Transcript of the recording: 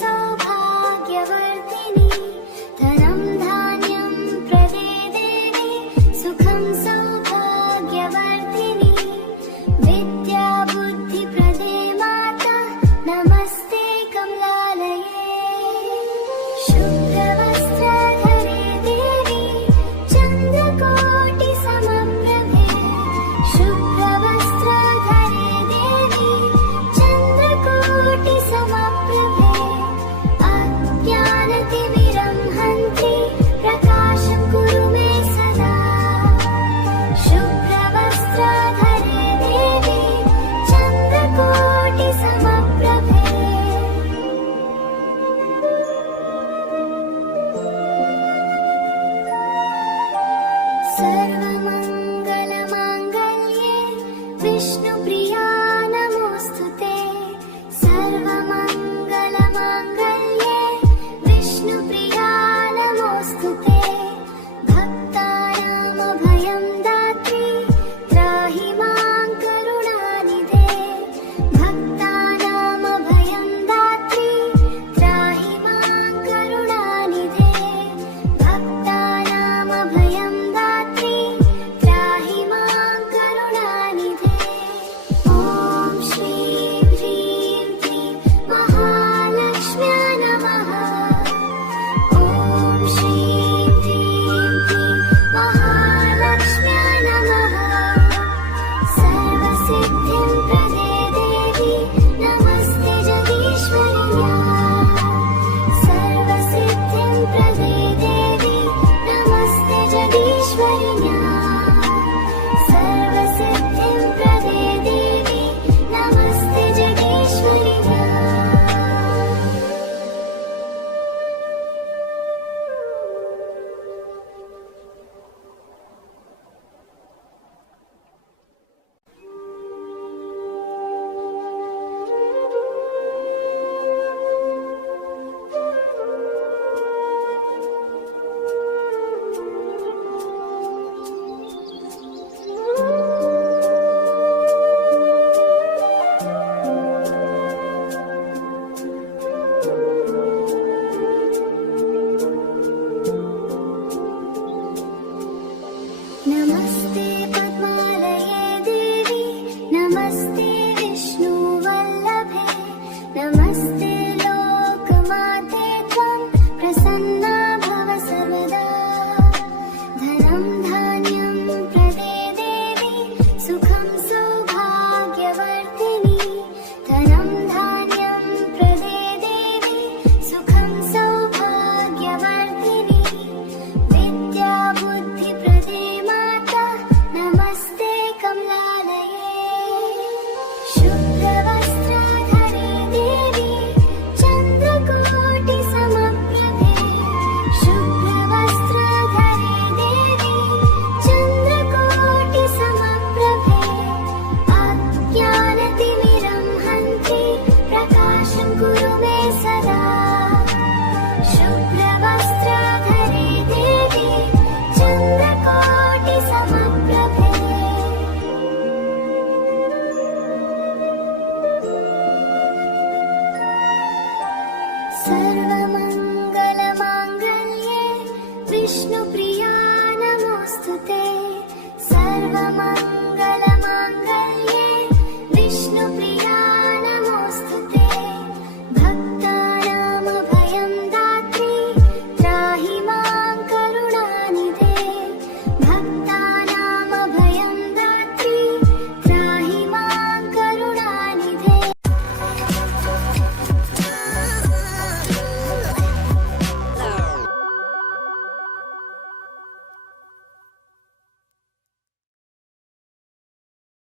सौभाग्यवर्धिनि धनं धान्यं प्रदे देवी सुखं सौभाग्यवर्धिनि विद्या बुद्धिप्रदे माता नमस्ते कमलालये शुभ्रवस्त्रधरे देवी चन्द्रकोटि समप्रभे शुभ्रवस्त्रधरे देवी चन्द्रकोटि समप्रभे अज्ञानतिमिरं हन्ति प्रकाशं कुरु मे सदा शुभ्रवस्त्रधरे देवी चन्द्रकोटि समप्रभे सर्वमङ्गलमाङ्गल्ये विष्णुप्रिया नमोऽस्तुते सर्वमङ्गलमाङ्गल्ये विष्णुप्रिया नमोऽस्तुते भक्तानामभयं दात्री त्राहि मां करुणानिधे भक्तानामभयं दात्री त्राहि मां करुणानिधे भक्तानामभयं दात्री त्राहि मां करुणानिधे ॐ श्रीं ह्रीं क्लीं महालक्ष्म्या नमः ॐ श्रीं ह्रीं क्लीं महालक्ष्म्या नमः सर्वसिद्धिं प्रदे देवी नमस्ते जगदीश्वर्या सर्वसिद्धिं प्रदे देवी नमस्ते जगदीश्वर्या सर्वसिद्धिं प्रदे देवी नमस्ते जगदीश्वर्या नमस्ते पद्मालये देवी नमस्ते विष्णुवल्लभे नमस्ते लोकमाते त्वं प्रसन्ना भव सर्वदा धनं धान्यं प्रदे देवी सुखं सौभाग्यवर्धिनि धनं धान्यं प्रदे देवी सुखं सौभाग्यवर्धिनि विद्या बुद्धिप्रदे माता नमस्ते कमलालये शुभ्रवस्त्रधरे देवी चन्द्रकोटि समप्रभे शुभ्रवस्त्रधरे देवी चन्द्रकोटि समप्रभे अज्ञानतिमिरं हन्ति प्रकाशं कुरु मे सदा शुभ्रवस्त्रधरे देवी चन्द्रकोटि समप्रभे सर्वमङ्गलमाङ्गल्ये विष्णुप्रिया नमोऽस्तुते सर्वमङ्गल